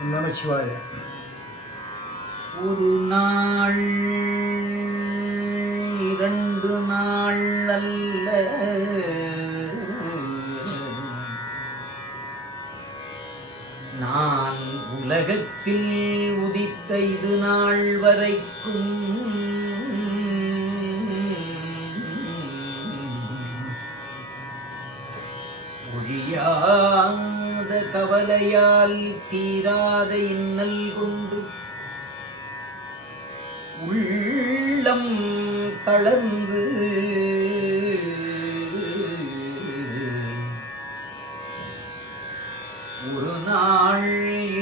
நமச்சிவாய. ஒரு நாள் 2 நாள் அல்ல, நான் உலகத்தில் உதித்த இது நாள் வரைக்கும் ஒழியாத கவலையால் தீராத இன்னல் கொண்டு உள்ளம் தளர்ந்து ஒரு நாள்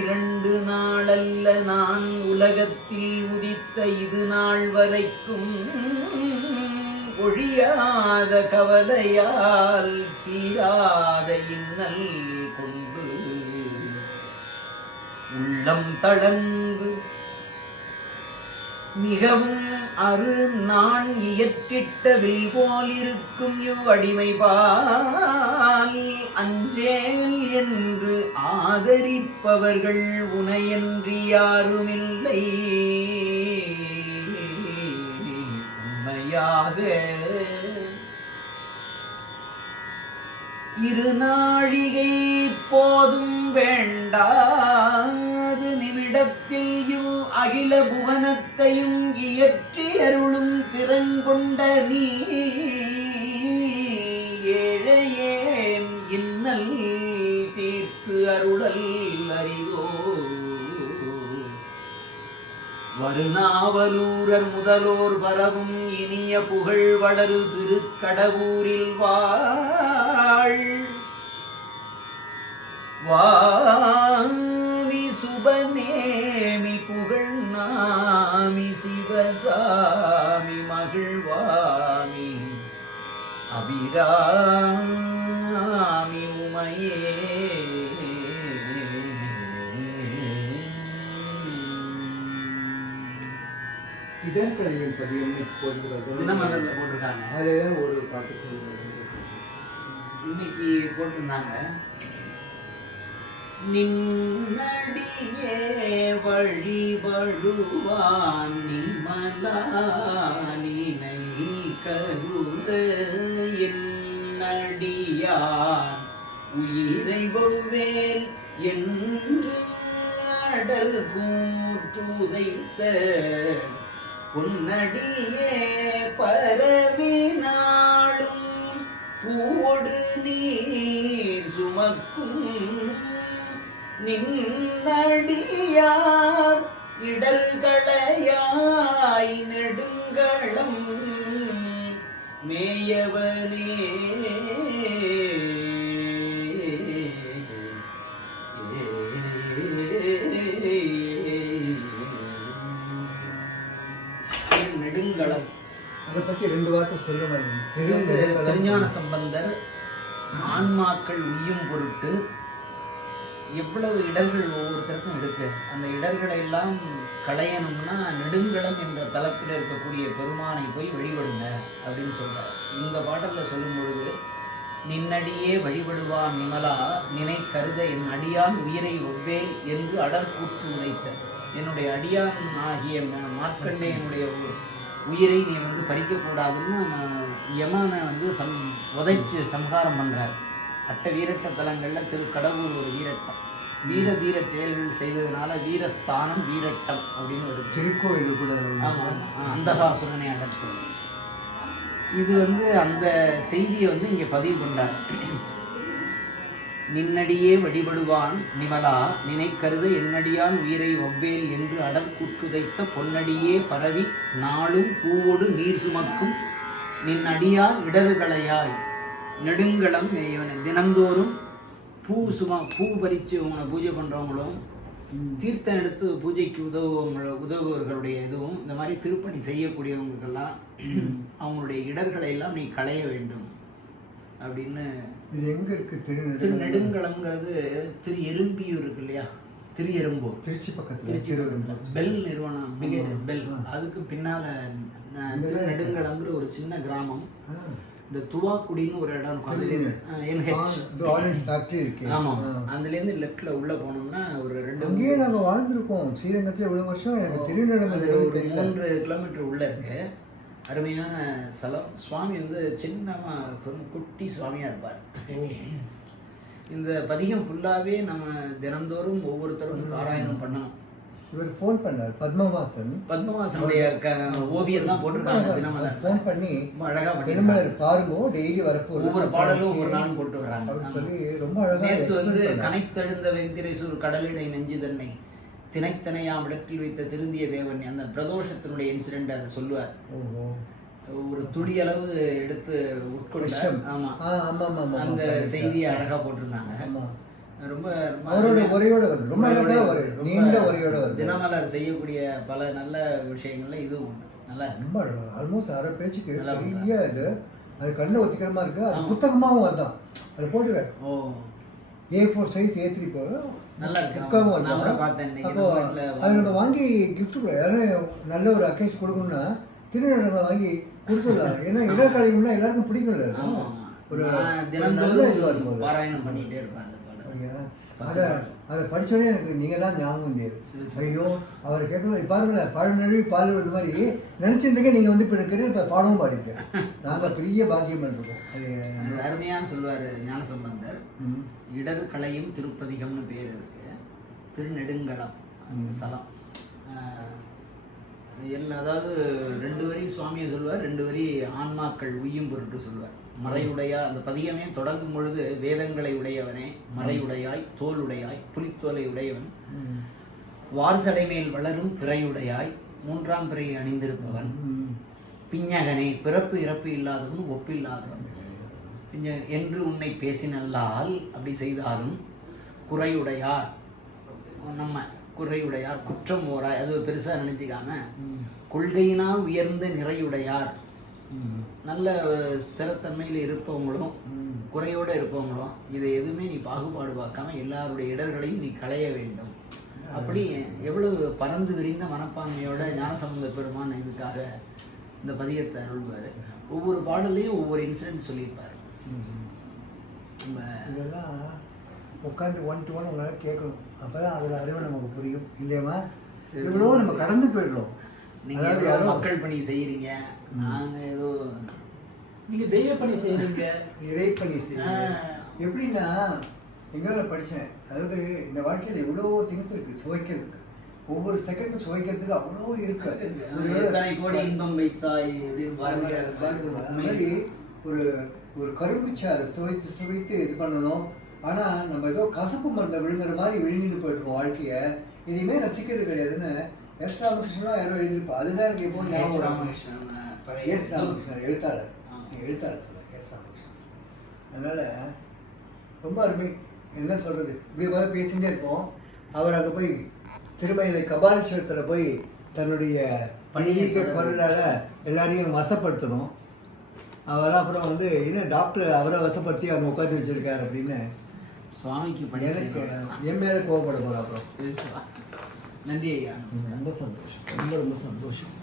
2 நாள் அல்ல, நான் உலகத்தில் உதித்த இது நாள் வரைக்கும் ஒழியாத கவலையால் தீராத இன்னல் கொண்டு உள்ளம் தளர்ந்து மிகவும் அரு நான் இயற்றிட்ட வில் போல் இருக்கும் அடிமைபால் அஞ்சேல் என்று ஆதரிப்பவர்கள் உனையன்றி யாருமில்லை. உண்மையாக இரு நாழிகை போதும் வேண்டாது நிமிடத்தில் அகில புவனத்தையும் இயற்றி அருளும் திறன் கொண்ட நீ ஏழையேன் இன்னல் தீர்த்து அருளல் அறியோ. வருநாவலூரர் முதலோர் பரவும் இனிய புகழ் வளரு திருக்கடவூரில் வாமி சுபநேமி புகழ் நாமி சிவசாமி மகிழ்வாமி அபிராமி உமையே. இடர்கலையின் பதியம் போடுகிறது, தினமலர்ல போட்டிருக்காங்க. அதே ஒரு பாட்டு சொல்லுங்க. இன்னைக்கு போட்டிருந்தாங்க, நின்னடியே வழிபடுவான் நிமலானினை கருத என்னடியான் உயிரை ஒவ்வேல் என்று அடர் கூற்றுதைத்த பொன்னடியே பரவினாளும் பூவொடு நீர் சுமக்கும் நின்னடியார் இடர்களையாய் நெடுங்களம் மேயவனே. நெடுங்களம் அதை பற்றி 2 வார்த்தை சொல்லுவாங்க. திருஞான சம்பந்தர் ஆன்மாக்கள் உய்யும் பொருட்டு எவ்வளவு இடர்கள் ஒவ்வொருத்தருக்கும் இருக்கு, அந்த இடர்களை எல்லாம் களையணும்னா நெடுங்களம் என்ற தலத்தில் இருக்கக்கூடிய பெருமானை போய் வழிபடுங்க அப்படின்னு சொல்றார். இந்த பாடலில் சொல்லும் பொழுது, நின்னடியே வழிபடுவான் நிமலா நினை கருத என் அடியான் உயிரை ஒவ்வேல் என்று அடர்கூற்று உரைத்த, என்னுடைய அடியான் ஆகிய மார்க்கண்டேயனுடைய உயிரை நீ பறிக்கக்கூடாதுன்னு யமனை உதைச்சு சம்ஹாரம் பண்றார். அட்ட வீரட்ட தலங்கள்ல திருக்கடவுர் ஒரு வீரட்டம், வீர தீர செயல்கள் செய்ததுனால வீரஸ்தானம் வீரட்டம் அப்படின்னு ஒரு திருக்கோயில் கூட. அந்தகாசுரனை அடக்குது. இது அந்த செய்தியை இங்க பதிவு பண்றார். நின்னடியே வழிபடுவான் நிமலா நினைக்கருத என்னடியான் உயிரை ஒவ்வேல் என்று அடர் கூற்றுதைத்த பொன்னடியே பரவி நாளும் பூவோடு நீர் சுமக்கும் நின்னடியான் இடர்களையாய் நெடுங்களம் மேயவனை. தினந்தோறும் பூ பறித்து உங்களை பூஜை பண்ணுறவங்களும் தீர்த்தம் எடுத்து பூஜைக்கு உதவுவர்களுடைய இதுவும் இந்த மாதிரி திருப்பணி செய்யக்கூடியவங்களுக்கெல்லாம் அவங்களுடைய இடர்களை எல்லாம் நீ களைய வேண்டும் அப்படின்னு. இது எங்கே இருக்குது? திருநெடுங்களம்ங்கிறது திரு எறும்பியூர் இருக்கு இல்லையா, திரு எறும்பூர், திருச்சி பக்கத்தில். திருச்சி பெல் நிறுவனம், பெல், அதுக்கு பின்னால் திருநெடுங்களம்ங்கிற ஒரு சின்ன கிராமம். இந்த துவாக்குடின்னு ஒரு இடம் இருக்கும். அதுலேருந்து NH ஆரஞ்ச் ஃபேக்டரி இருக்கு. ஆமாம், அதுலேருந்து லெஃப்டில் உள்ளே போனோம்னா ஒரு 2 அங்கேயே நாங்கள் வாழ்ந்துருக்கோம். ஸ்ரீரங்கத்தில் இவ்வளோ வருஷம் எனக்கு அது திருநெல்வேலி ஒரு தெரியல. 3 கிலோமீட்டர் உள்ளே இருக்கு. அருமையான ஸ்தலம். சுவாமி வந்து சின்னமாக குட்டி சுவாமியாக இருப்பார். இந்த பதிகம் ஃபுல்லாகவே நம்ம தினந்தோறும் ஒவ்வொருத்தரும் பாராயணம் பண்ணணும். இவர் ஃபோன் பண்ணார், பத்மவாசன். பத்மவாசனுடைய ஓவியம் தான் போட்டிருக்காங்க தினமலர். ஃபோன் பண்ணி ரொம்ப அழகாக பண்ணி திருமலர் பாருங்க, டெய்லி வரப்போகுது, ஒவ்வொரு பாடலும் ஒவ்வொரு நாளும் போட்டு வராங்க அப்படின்னு சொல்லி ரொம்ப அழகாக. நேற்று வந்து கனைத்தெழுந்த வெந்திரைசூர் கடலிடை நெஞ்சு தன்னை திணைத்தனையாம் இடத்தில் வைத்த திருந்திய தேவன், அந்த பிரதோஷத்தினுடைய இன்சிடென்ட் அதை சொல்லுவார். ஓஹோ. ஒரு துளி அளவு எடுத்து உட்கொண்ட. ஆமா, அந்த செய்தியை அழகா போட்டிருந்தாங்க. ரொம்ப அவரோட உரையோட வருது, ரொம்ப அழகா வருது, நீண்ட உரையோட வருது. தினமலர் செய்யக்கூடிய பல நல்ல விஷயங்கள்ல இதுவும் ஒண்ணு. நல்லா ரொம்ப அழகா, ஆல்மோஸ்ட் அரை பேச்சுக்கு பெரிய இது. அது கண்ணு ஒத்திக்கிறமா இருக்கு. அது புத்தகமாகவும் அதுதான் அது போட்டுருக்காரு. ஓ, A4 சைஸ் A3 இப்போ நல்லா இருக்கு. புத்தகமும் நான் கூட அதுதான். பார்த்தேன். அப்போ அதோட வாங்கி கிஃப்ட் கூட யாரும் நல்ல ஒரு அக்கேஷ் கொடுக்கணும்னா திருநெல்வேலியில் வாங்கி கொடுத்துடலாம். ஏன்னா இடர்காலிகம்னா எல்லாருக்கும் பிடிக்கல. ஒரு தினந்தோறும் பாராயணம் பண்ணிட்டே இருப்பாங்க. அதை படிச்சோடனே எனக்கு நீங்கள் தான் ஞாபகம் வந்தது. ஐயோ அவரை கேட்கணும் பாருங்களேன், பழநழுவி பால் விடுற மாதிரி நினச்சிட்டு நீங்கள் வந்து இப்போ எனக்கு இப்போ பாடவும் பாடிருக்கேன். நாங்கள் பெரிய பாக்கியம் பண்ணிருக்கோம். அது அருமையாக சொல்லுவார் ஞானசம்பந்தர். இடர் களையும் திருப்பதிகம்னு பேர் இருக்கு. திருநெடுங்களம் அந்த ஸ்தலம். அதாவது 2 வரி சுவாமியை சொல்லுவார், 2 வரி ஆன்மாக்கள் உய்யும் பொருட்டு சொல்லுவார். மறையுடையா, அந்த பதிகமே தொடங்கும் பொழுது வேதங்களை உடையவனே மறையுடையாய் தோலுடையாய் புலித்தோலை உடையவன் வார்சடை மேல் வளரும் பிறையுடையாய் 3ஆம் பிறையை அணிந்திருப்பவன் பிஞகனே பிறப்பு இறப்பு இல்லாதவன் ஒப்பில்லாதவன் என்று உன்னை பேசினல்லால் அப்படி செய்தாலும் குறையுடையார், நம்ம குறையுடையார் குற்றம் ஓராய், அது பெருசா நினைச்சுக்காம கொள்கையினால் உயர்ந்த நிறையுடையார், நல்ல ஸ்திரத்தன்மையில் இருப்பவங்களும் குறையோடு இருப்பவங்களும் இதை எதுவுமே நீ பாகுபாடு பார்க்காம எல்லாருடைய இடர்களையும் நீ களைய வேண்டும். அப்படி எவ்வளவு பறந்து விரிந்த மனப்பான்மையோட ஞானசம்பந்த பெருமான் இதுக்காக இந்த பதியத்தை அருள்வார். ஒவ்வொரு பாடலையும் ஒவ்வொரு இன்சிடென்ட் சொல்லியிருப்பார். இதெல்லாம் உட்காந்து 1 to 1 உங்களால் கேட்கணும். அப்போ தான் அதில் அறிவு நமக்கு புரியும். இல்லையம்மா, இவ்வளோ நம்ம கடந்து போயிடுறோம். நீங்கள் யாரோ மக்கள் பணி செய்கிறீங்க, நாங்கள் ஏதோ நீங்கள் தெய்வ பணி செய்கிறீங்க, இறை பணி செய்யுங்க. எப்படின்னா எங்களால் படித்தேன். அதாவது இந்த வாழ்க்கையில் எவ்வளோ திங்ஸ் இருக்குது சுவைக்கிறதுக்கு. ஒவ்வொரு செகண்டும் சுவைக்கிறதுக்கு அவ்வளோ இருக்கு. கோடி இன்பம் வைத்தாய் மாதிரி ஒரு கரும்புச்சாறு சுவைத்து சுவைத்து இது பண்ணணும். ஆனால் நம்ம ஏதோ கசப்பு மருந்தை விழுங்குற மாதிரி விழுங்கிட்டு போயிட்டுருக்கோம் வாழ்க்கையை. எதையுமே ரசிக்கிறது கிடையாதுன்னு எஸ் ராமகிருஷ்ணன் யாரோ எழுதியிருப்பா. அதுதான் எனக்கு எப்போ ஞாபகம். எஸ் ராமகிருஷ்ணன் எழுத்தாளர் சொல்ல எஸ் ராமகிருஷ்ணன். அதனால் ரொம்ப அருமை. என்ன சொல்கிறது, இப்படி மாதிரி பேசிகிட்டே இருப்போம். அவர் அங்கே போய் திருமயிலை கபாலீஸ்வரத்தில் போய் தன்னுடைய பணிலீக குரலால் எல்லாரையும் வசப்படுத்தணும். அவர் அப்புறம் வந்து இன்னும் டாக்டர் அவரை வசப்படுத்தி அவங்க உட்காந்து வச்சிருக்காரு அப்படின்னு சுவாமிக்கு எனக்கு என் மேலே கோவப்பட போகிறோம். அப்புறம் நன்றி ஐயா. ரொம்ப சந்தோஷம், ரொம்ப ரொம்ப சந்தோஷம்.